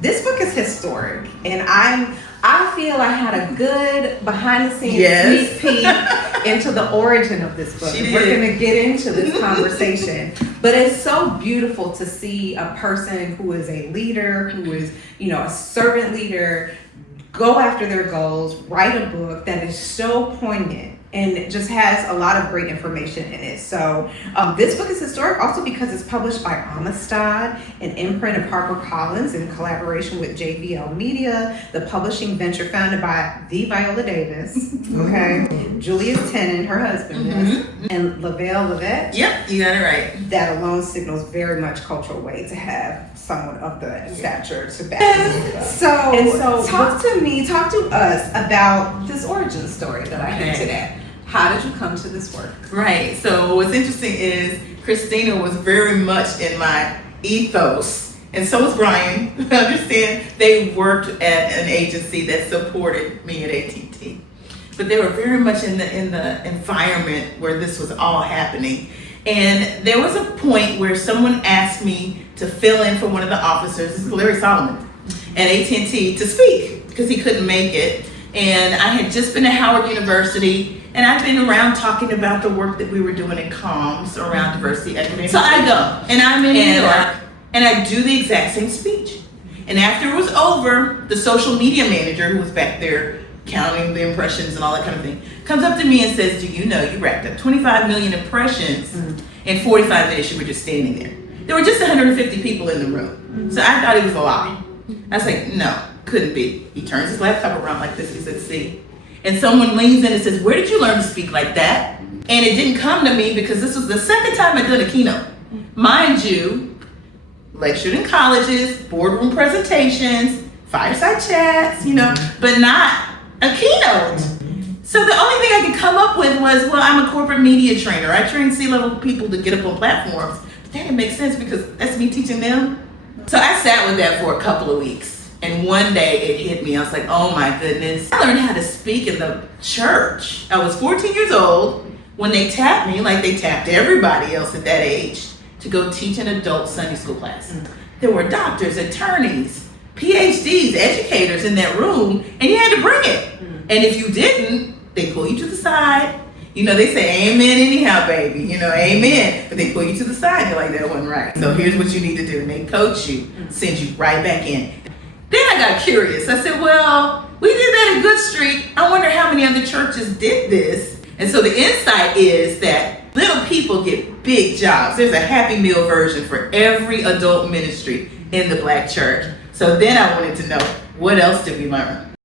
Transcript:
This book is historic, and I feel I had a good behind the scenes sneak peek into the origin of this book. We're going to get into this conversation, but it's so beautiful to see a person who is a leader, who is, a servant leader, go after their goals, write a book that is so poignant and it just has a lot of great information in it. So this book is historic also because it's published by Amistad, an imprint of HarperCollins in collaboration with JVL Media, the publishing venture founded by the Viola Davis, Julius Tennant, her husband, and Lavelle Levette. Yep, you got it right. That alone signals very much cultural weight to have someone of the stature to back this book. So talk to us about this origin story that I hinted at. How did you come to this work? Right. So what's interesting is Christina was very much in my ethos, and so was Brian. Understand? They worked at an agency that supported me at AT&T, but they were very much in the environment where this was all happening. And there was a point where someone asked me to fill in for one of the officers, this is Larry Solomon, at AT&T to speak because he couldn't make it. And I had just been at Howard University. And I've been around talking about the work that we were doing in comms around diversity, equity. So I go, and I'm in New York, and I do the exact same speech. And after it was over, the social media manager, who was back there counting the impressions and all that kind of thing, comes up to me and says, "Do you know you racked up 25 million impressions in 45 minutes? You were just standing there. There were just 150 people in the room." So I thought it was a lie. I was like, "No, couldn't be." He turns his laptop around like this. He said, "See." And someone leans in and says, "Where did you learn to speak like that?" And it didn't come to me because this was the second time I'd done a keynote. Mind you, lectured in colleges, boardroom presentations, fireside chats, but not a keynote. So the only thing I could come up with was, well, I'm a corporate media trainer. I train C-level people to get up on platforms. But that didn't make sense because that's me teaching them. So I sat with that for a couple of weeks. And one day it hit me. I was like, oh my goodness. I learned how to speak in the church. I was 14 years old when they tapped me, like they tapped everybody else at that age, to go teach an adult Sunday school class. There were doctors, attorneys, PhDs, educators in that room, and you had to bring it. And if you didn't, they pull you to the side. They say amen anyhow, baby. Amen. But they pull you to the side. They're like, that wasn't right. So here's what you need to do. And they coach you, send you right back in. Then I got curious. I said, well, we did that at Good Street. I wonder how many other churches did this. And so the insight is that little people get big jobs. There's a Happy Meal version for every adult ministry in the Black church. So then I wanted to know, what else did we learn?